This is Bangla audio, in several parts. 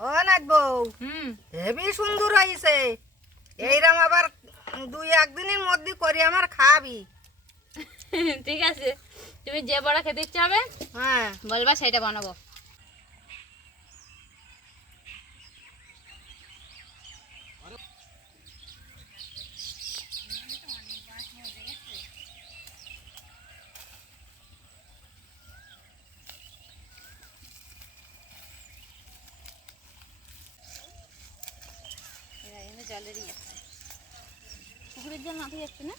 ও নাথ বউ হুম। হেবি সুন্দর হয়েছে এইরকম আবার দুই একদিনের মধ্যে করে আমার খাবি। ঠিক আছে তুমি যে বড়া খেতে ইচ্ছা হবে হ্যাঁ। বলবা সেইটা বানাবো। জলেরই আছে। পুকুরের জল মাথায় যাচ্ছে না?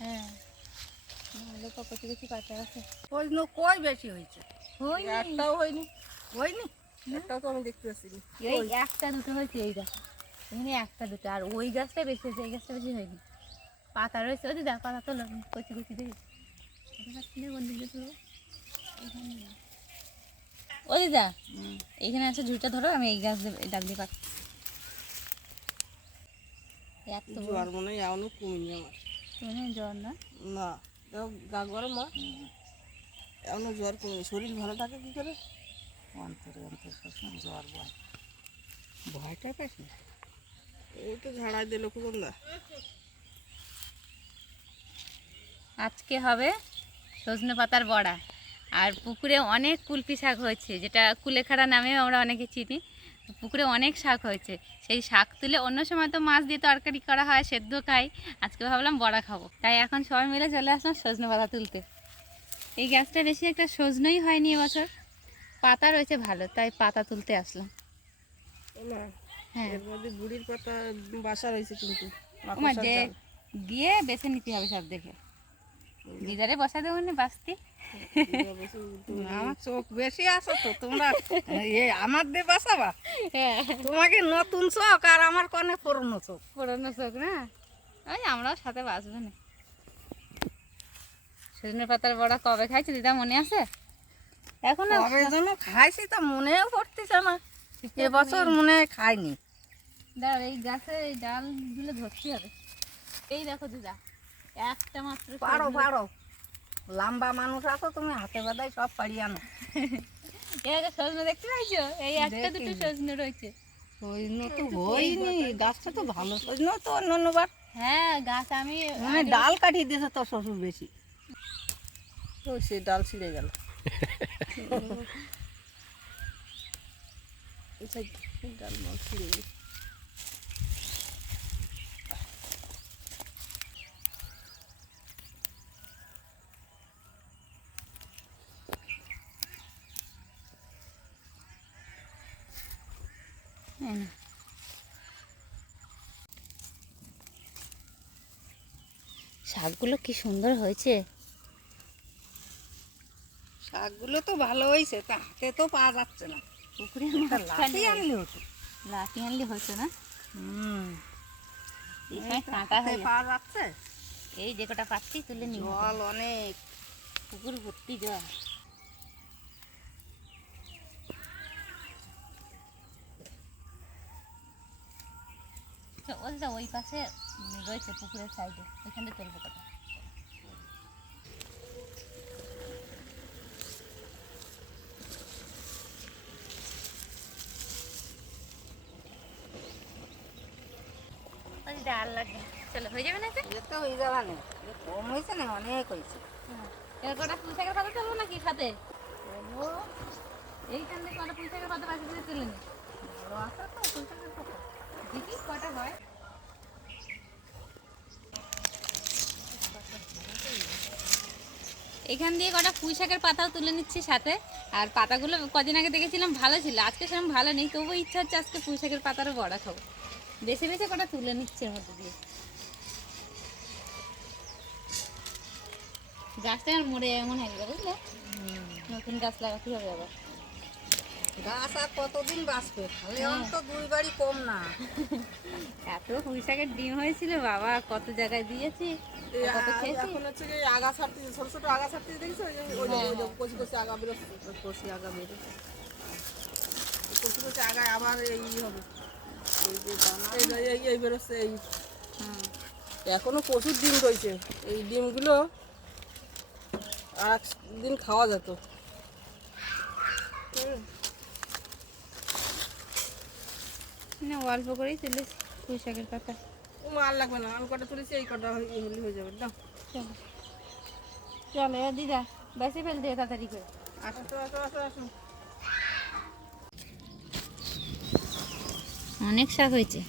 হ্যাঁ। কচি কচি কাঁচা আছে। ওই নো কই বেশি হয়েছে? হয়নি। একটাও হয়নি। হয়নি? একটাও তো আমি দেখতে পাচ্ছি এই একটা দুটো হয়েছে এই গাছ। এখানে একটা দুটো। আর ওই গাছটা বেশি হয়েছে এই গাছটা বেশি হয়নি। পাতা রয়েছে ওই দেখ পাতা তো কচি কচি দেখি। দিকে তুলবো ও দিদা এখানে আছে ঝুড়িটা ধরো আমি এই গাছ ডাক দিয়ে পাচ্ছি এত বড়। জ্বর মনে হয় এমনও কমিনি আমার। মানে জ্বর না? না দেখো গা গরম মা এমনও জ্বর কমিনি। শরীর ভালো থাকে কি করে? অন্তরে অন্তর সবসময় জ্বর ভয় ভয়টা পাস না এই তো ঝাড়াই দিল না আজকে হবে সজনে পাতার বড়া। আর পুকুরে অনেক কুলপি শাক হয়েছে যেটা কুলেখাড়া নামেও আমরা অনেকে চিনি। পুকুরে অনেক শাক হয়েছে সেই শাক তুলে অন্য সময় তো মাছ দিয়ে তরকারি করা হয় সেদ্ধ খাই আজকে ভাবলাম বড়া খাব। তাই এখন সবাই মিলে চলে আসলাম সজনে পাতা তুলতে। এই গাছটা বেশি একটা সজনেই হয়নি এবছর পাতা রয়েছে ভালো তাই পাতা তুলতে আসলাম। হ্যাঁ। এর বুড়ির পাতা বাসা রয়েছে কিন্তু যে গিয়ে বেছে নিতে হবে সব দেখে। দিদারে বসা দেবো না বাঁচতে আমার চোখ বেশি আছে তো তোমরা এ আমার দিয়ে বাসাবা হ্যাঁ। তোমাকে নতুন চোখ আর আমার কনে পুরনো চোখ। পুরনো চোখ না? ওই আমরাও সাথে বাঁচবো না। সজনে পাতার বড়া কবে খাইছি দিদা মনে আছে? এখন যেন খাইছি তো মনেও পড়তেছে না। এবছর মনে খাইনি। দাঁড়াও এই গাছে এই ডালগুলো ধরতে হবে এই দেখো দিদা একটা মাত্র পারো পারো। লম্বা মানুষ আছো তুমি হাতে বাদাই সব পারি আনো। এই একটা সজনে দেখতে পাইছো? এই একটা দুটো সজনে রয়েছে। ওই তো হয়নি গাছটা তো ভালো সজনে তো অন্যবার হ্যাঁ গাছ আমি মানে ডাল কাটিয়ে দিয়েছে তোর শ্বশুর বেশি। ও সে ডাল ছিঁড়ে গেল। ডাল মাল ছিঁড়ে গেল শাকগুলো কি সুন্দর হয়েছে? শাকগুলো তো ভালো হয়েছে তা হাতে তো পাওয়া যাচ্ছে না। পুকুরে লাঠি আনলে হতো। লাঠি আনলে হতো না? হুম। কাঁটা হয়ে পাওয়া যাচ্ছে। এই যে কটা পাচ্ছি তুলে নিই জল অনেক। পুকুর ভর্তি জল। তো ওইটা ওই পাশে রয়েছে পুকুরের সাইডে ওইখানে কটা ওই ডাল লাগে চলো হয়ে যাবে না এটা হয়ে যাবা না কম হয়েছে না অনেক হয়েছে কটা পুঁই শাকের পাতা তুলবো নাকি সাথে এইখান থেকে কটা পুঁই শাকের পাতা দিয়ে তুলে নি তো? দেখি কটা হয়। এখান দিয়ে কটা পুঁই শাকের পাতাও তুলে নিচ্ছি সাথে। আর পাতাগুলো কদিন আগে দেখেছিলাম ভালো ছিল আজকে সেরকম ভালো নেই তবুও ইচ্ছা হচ্ছে আজকে পুঁই শাকের পাতারও বড়া খাব। বেছে বেছে কটা তুলে নিচ্ছে এর মধ্যে দিয়ে। গাছটা আর মরে এমন হয়ে গেল বুঝলে? নতুন গাছ লাগাতে হবে আবার। গাছ আর কতদিন বাঁচবে? খালি হ্যাঁ। দুই বাড়ি কম না। এত ডিম হয়েছিল বাবা কত জায়গায় দিয়েছি কত খেয়েছি? এখন হচ্ছে কি আগা ছাড়তে ছোট ছোট আগা ছাড়তে দেখছ ওই যে ওই যে- ওই যে কচি কচি আগা বেরোচ্ছে কচি আগা বেরোচ্ছে কচি কচি আগায় আবার এই হবে। এই যে এই বেরোচ্ছে এই। এখনও প্রচুর ডিম রয়েছে। এই ডিমগুলো আর একদিন খাওয়া যেত। হুম, না অল্প করেই তুলেছি পুঁই শাকের পাতা। আর লাগবে না আমি কটা তুলেছি এই কটা হলে হয়ে যাবে দাও। চলো। চলো দিদা বেশি ফেল দিয়ে তাড়াতাড়ি করে। আসো আসো আসো আসো অনেক শাক হয়েছে।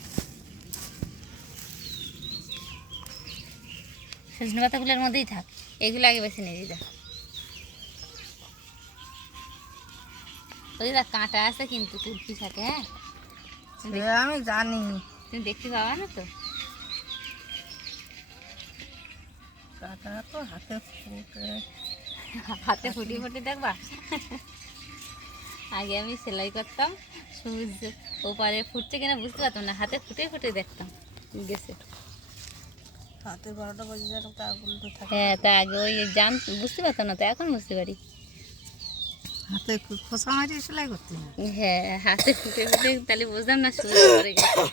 সজনে পাতাগুলোর মধ্যেই থাক এগুলো আগে বেশি নিয়ে দিদা। ওই দিদা কাঁটা আছে কিন্তু কুলপি শাকে হ্যাঁ? আমি জানি। তুমি দেখতে পাবা না তো? কাটা তো হাতে ফুটে। হাতে ফুটি ফুটি দেখবা? আগে আমি সেলাই করতাম সূর্য ওপারে ফুটছে কিনা বুঝতে পারতাম না হাতে ফুটে ফুটে দেখতাম গেছে। হাতে বারোটা বাজে যেন তা হ্যাঁ তা আগে ওই জান বুঝতে পারতাম না তো এখন বুঝতে পারি। হাতে খোসা মারিয়ে সেলাই করতে হ্যাঁ। হাতে ফুটে ফুটে তাহলে বুঝলাম না গেছে।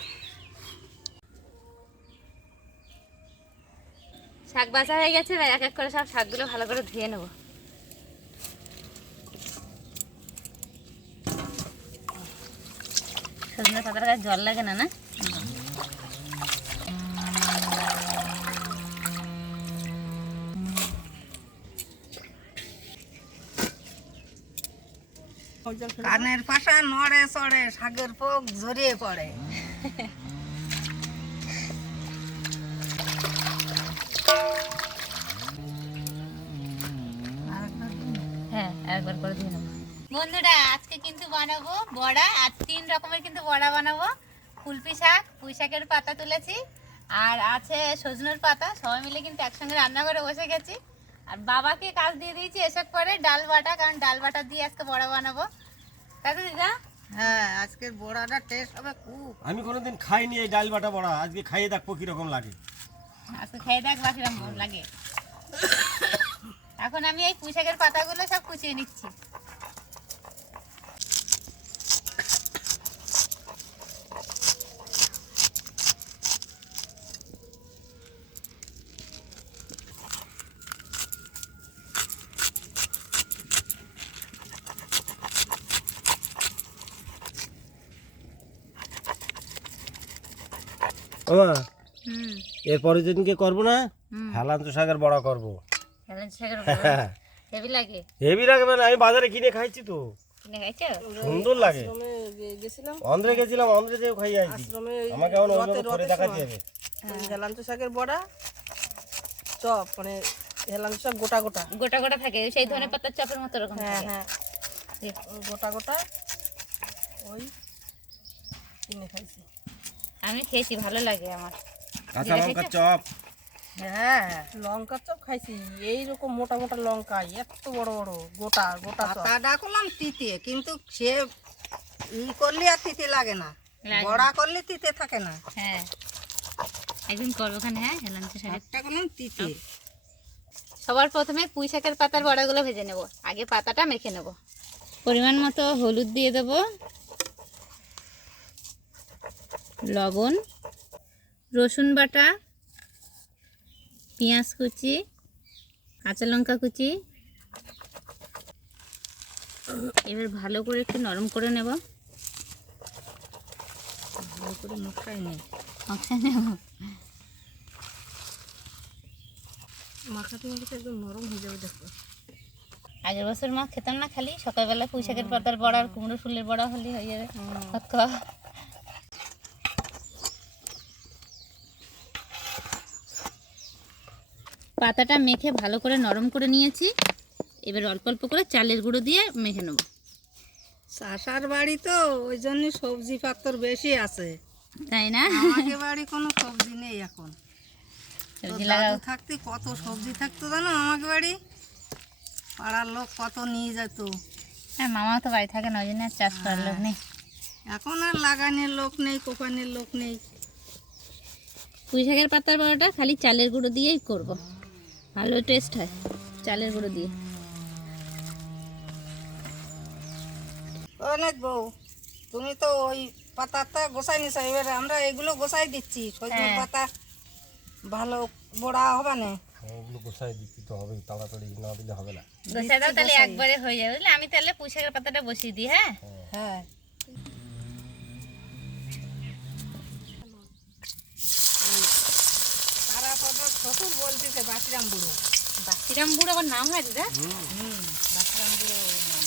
শাক বাছা হয়ে গেছে এক এক করে সব শাকগুলো ভালো করে ধুয়ে নেব। সজনে পাতার গায়ে জল লাগে না? না। কানের পাশা নড়ে চড়ে, শাকের পোক জড়িয়ে পড়ে। হ্যাঁ বন্ধুরা, আজকে কিন্তু বানাবো বড়া, আর তিন রকমের কিন্তু বড়া বানাবো। ফুলপি শাক, পুঁই শাকের পাতা তুলেছি, আর আছে সজনের পাতা। সবাই মিলে কিন্তু একসঙ্গে রান্না করে বসে গেছি। আর বাবাকে কাজ দিয়ে দিয়েছি এসব করে ডাল বাটা কারণ ডাল বাটা দিয়ে আজকে বড়া বানাবো। তাই তো দিদা? হ্যাঁ আজকের বড়াটা টেস্ট হবে খুব। আমি কোনোদিন খাইনি এই ডাল বাটা বড়া আজকে খাইয়ে দেখব কীরকম লাগে। আজকে খেয়ে দেখ কীরকম লাগে। এখন আমি এই পুঁশাকের পাতাগুলো সব কুচিয়ে নিচ্ছি। আমা হুম। এরপরের দিনকে করব না? হুম। শাকের বড়া করব। হেভি লাগবে না আমি বাজারে কিনে খাইছি তো। কিনে খাইছো? সুন্দর লাগে। অন্ধ্রে গেছিলাম অন্ধ্রে যেও খাই আইছি। আমাকে এখন রথে- ওইভাবে করে সময়। হেলাঞ্চ শাকের বড়া চপ মানে হেলাঞ্চ শাক গোটা গোটা। গোটা গোটা থাকে সেই ধরনের পাতার চপের মতো রকম হ্যাঁ হ্যাঁ। গোটা গোটা ওই কিনে খাইছি। আমি খেয়েছি ভালো লাগে আমার। কাঁচা লঙ্কার চপ। হ্যাঁ লঙ্কার চপ খাইছি। এইরকম মোটা মোটা লঙ্কা এত বড় বড় গোটা গোটা চপ। পাতাটা করলাম তিতে কিন্তু সে ই করলে আর তিতে লাগে না। বড়া করলে তিতে থাকে না। হ্যাঁ। একদিন করব ওখানে হ্যাঁ হেলাঞ্চ শাকের একটা করলাম তিতে। সবার প্রথমে পুঁই শাকের পাতার বড়াগুলো ভেজে নেব। আগে পাতাটা মেখে নেব। পরিমাণ মতো হলুদ দিয়ে দেব। লবণ রসুন বাটা পেঁয়াজ কুচি কাঁচা লঙ্কা কুচি। এবার ভালো করে একটু নরম করে নেব। ভালো করে মুখটাই নেই মাখায় নেব? মাখাতে মাখাতে একদম নরম হয়ে যাবে দেখো। আগের বছর মা খেতাম না খালি সকালবেলা পুঁই শাকের পাতার বড়া আর কুমড়ো ফুলের বড়া হলে হয়ে যাবে। পাতাটা মেখে ভালো করে নরম করে নিয়েছি। এবার অল্প অল্প করে চালের গুঁড়ো দিয়ে মেখে নেব। চাষার বাড়ি তো ওই জন্য সবজি পাত্র বেশি আছে। তাই না? আমাকে বাড়ি কোনো সবজি নেই এখন। দাদু থাকতে কত সবজি থাকতো জানো আমাকে বাড়ি? পাড়ার লোক কত নিয়ে যেত। হ্যাঁ মামাও তো বাড়ি থাকে না ওই জন্য আর চাষ করার লোক নেই। এখন আর লাগানোর লোক নেই কোপানের লোক নেই। পুঁই শাকের পাতার বড়াটা খালি চালের গুঁড়ো দিয়েই করব। ভালো টেস্ট হয় চালের গুঁড়ো দিয়ে। অনেক বউ তুমি তো ওই পাতাটা গোসাই নিছো এবারে আমরা এগুলো গোসাই দিচ্ছি সজনে হ্যাঁ। পাতা ভালো বড়া হবে না? তো হবে তাড়াতাড়ি না দিলে হবে না। বসাই দাও তাহলে একবারে হয়ে যাবে বুঝলে? আমি তাহলে পুঁইশাকের পাতাটা বসিয়ে দিই হ্যাঁ? হ্যাঁ। শ্বশুর বলতেছে বাসিরাম বুড়ো। বাসিরাম বুড়ো আবার নাম হয় দিদা? হুম। বাসিরাম বুড়ো নাম।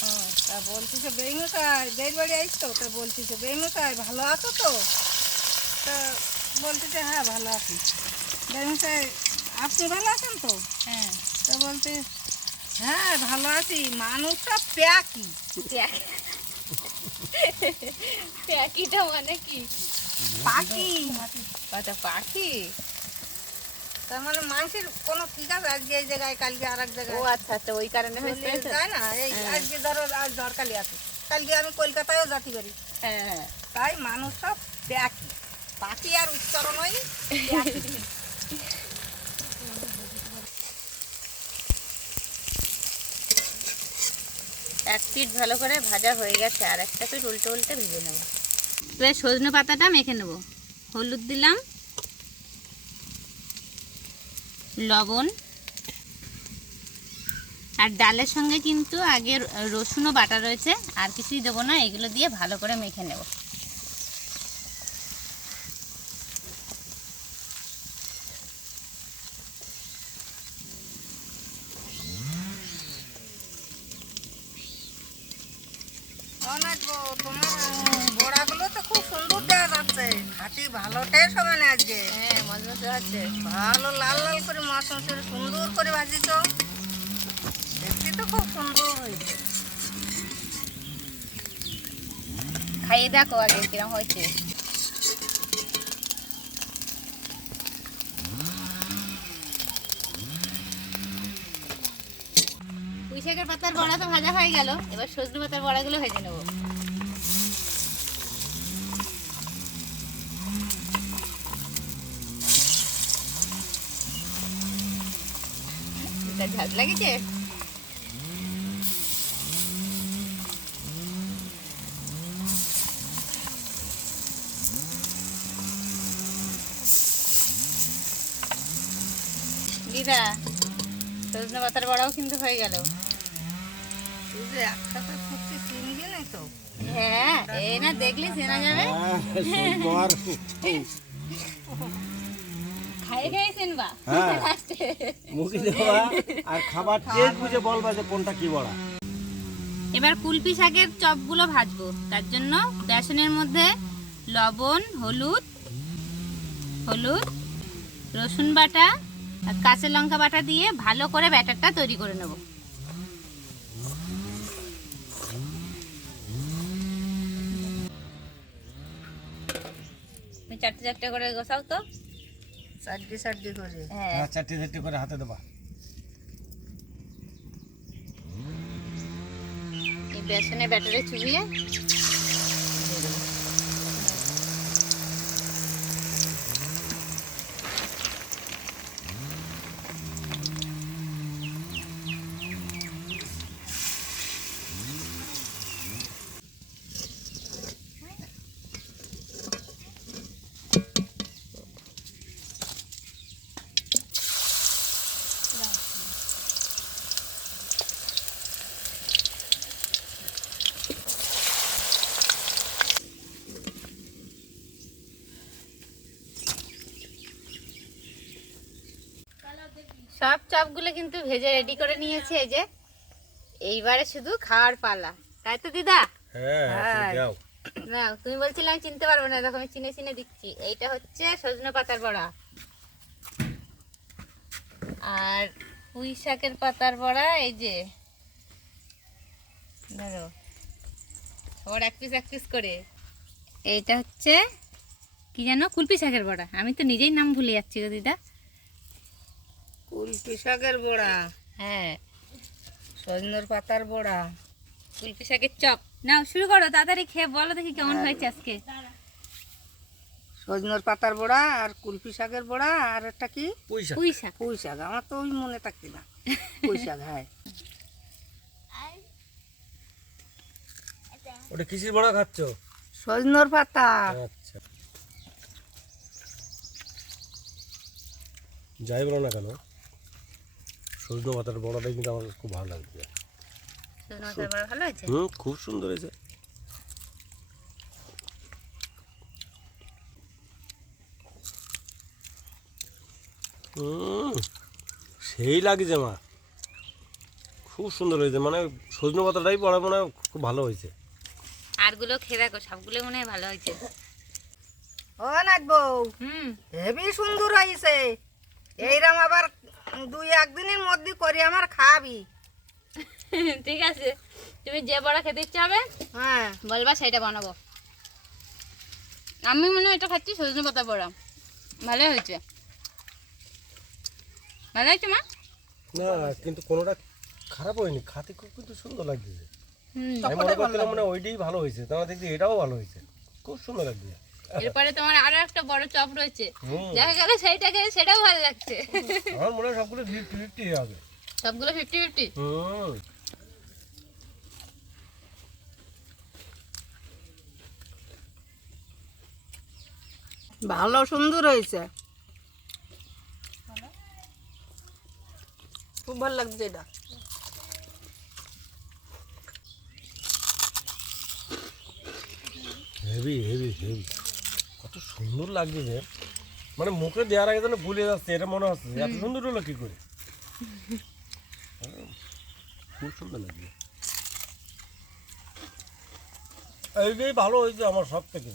হ্যাঁ, তা বলতেছে বেইমশাই দেড় বাড়ি আইস তো তা বলতেছে বেইমশাই ভালো আছো তো? তা বলতেছে হ্যাঁ ভালো আছি। বেইমশাই আপনি ভালো আছেন তো? হ্যাঁ। তা বলতে হ্যাঁ ভালো আছি। মানুষটা প্যাকি। প্যাকিটা মানে কি? পাখি। আচ্ছা পাখি? তার মানে মানুষের কোনো ঠিক আছে? আজকে এই জায়গায় কালকে আর এক ও আচ্ছা আচ্ছা ওই কারণে হয়েছে। চলে যায় না? এই আজকে ধরো আজ ঝড়কালি আছে। কালকে আমি কলকাতায়ও যাতে পারি। হ্যাঁ হ্যাঁ। তাই মানুষ সব পাখি আর উচ্চারণ হয় এক পিঠ ভালো করে ভাজা হয়ে গেছে আর একটা পিঠ উল্টে উল্টে ভেজে নেব। এবার সজনে পাতাটা মেখে নেব। হলুদ দিলাম লবণ আর ডালের সঙ্গে কিন্তু আগে রসুনও বাটা রয়েছে, আর কিছুই দেবো না, এগুলো দিয়ে ভালো করে মেখে নেব। তোমার বড়াগুলো তো খুব সুন্দর খাটি ভালোটাই সমানে আজকে। হ্যাঁ মজা হচ্ছে ভালো লাল লাল করে মাছ মাছের সুন্দর করে ভাজিছ। দেখতে তো খুব সুন্দর হয়েছে। খাইয়ে দেখো আগে কিরম হয়েছে। পুঁইশাকের পাতার বড়া তো ভাজা হয়ে গেল। এবার সজনে পাতার বড়াগুলো ভেজে নেব এটা ঝাল লাগেছে দিদা সজনে পাতার বড়াও কিন্তু হয়ে গেল। হ্যাঁ এই না দেখলে চেনা যাবে তোমার খাই খাই চিনবা হ্যাঁ। মুখে দেওয়া আর খাবার টেস্ট বুঝে বলবা যে কোনটা কি বড়া। এবার কুলপি শাকের চপগুলো ভাজবো। তার জন্য বেসনের মধ্যে লবণ হলুদ হলুদ রসুন বাটা আর কাঁচা লঙ্কা বাটা দিয়ে ভালো করে ব্যাটারটা তৈরি করে নেব। তুমি চারটে চারটে করে গোসাও তো। চারটে চারটে করে। হ্যাঁ। হ্যাঁ চারটে চারটে করে হাতে দেবা। এই বেসনে ব্যাটারে চুবিয়ে সব চপগুলো কিন্তু ভেজে রেডি করে নিয়েছি এই যে। এইবারে শুধু খাওয়ার পালা। তাই তো দিদা? হ্যাঁ হ্যাঁ। না তুমি বলছিলে আমি চিনতে পারব না দেখো আমি চিনে চিনে দিচ্ছি। এইটা হচ্ছে সজনে পাতার বড়া। আর পুঁই শাকের পাতার বড়া এই যে। ধরো। সবার এক পিস এক পিস করে। এইটা হচ্ছে কি জানো কুলপি শাকের বড়া। আমি তো নিজেই নাম ভুলে যাচ্ছি গো দিদা। কুলপি শাকের বড়া। হ্যাঁ সজনের পাতার বড়া কুলপি শাকের চপ। নাও শুরু করো তাড়াতাড়ি খেয়ে বলো দেখি কেমন হয়েছে আজকে। সজনের পাতার বড়া আর কুলপি শাকের বড়া আর একটা কি? পয়সা পুঁই শাক পুঁই শাক আমার তো ওই মনে থাকছে না। পুঁই শাক হ্যাঁ। ওটা কিসের বড়া খাচ্ছ? সজনের পাতা। আচ্ছা। যাই বলো না কেন সজনে পাতার বড়াটাই কিন্তু আমার খুব ভালো লাগছে। বড়া হুম খুব সুন্দর হয়েছে। হুম, সেই লাগছে মা। খুব সুন্দর হয়েছে মানে সজনে পাতাটাই পড়া মনে হয় খুব ভালো হয়েছে। আরগুলো খেয়ে দেখো সবগুলো মনে হয় ভালো হয়েছে। ও নাচ বউ হুম। হেবি সুন্দর হয়েছে। এইরকম আবার দুই একদিনের মধ্যে করে আমার খাবি। ঠিক আছে। তুমি যে বড়া খেতে ইচ্ছে হবে হ্যাঁ। বলবা সেইটা বানাবো। আমি মনে হয় এটা খাচ্ছি সজনে পাতা বড়া। ভালো হয়েছে। ভালো হয়েছে মা? না কিন্তু কোনোটা খারাপ হয়নি। খাতে খুব কিন্তু সুন্দর লাগছে হুম। আমি মনে করছিলাম মানে ওইটাই ভালো হয়েছে। তোমার দেখছি এটাও ভালো হয়েছে। খুব সুন্দর লাগছে এরপরে তোমার আরও একটা বড় চপ রয়েছে। দেখা গেল সেইটাকে সেটাও ভালো লাগছে। আমার মনে হয় সবগুলো ফিফটি ফিফটি হবে সবগুলো ফিফটি ফিফটি ভালো সুন্দর হয়েছে। খুব ভালো লাগছে এটা। হেভি হেভি হেভি কত সুন্দর লাগছে যে মানে মুখে দেওয়ার আগে যেন ভুলে যাচ্ছে, এটা মনে হচ্ছে এত সুন্দর হলো কি করে? খুব সুন্দর লাগছে। এইটাই ভালো হয়েছে আমার সব থেকে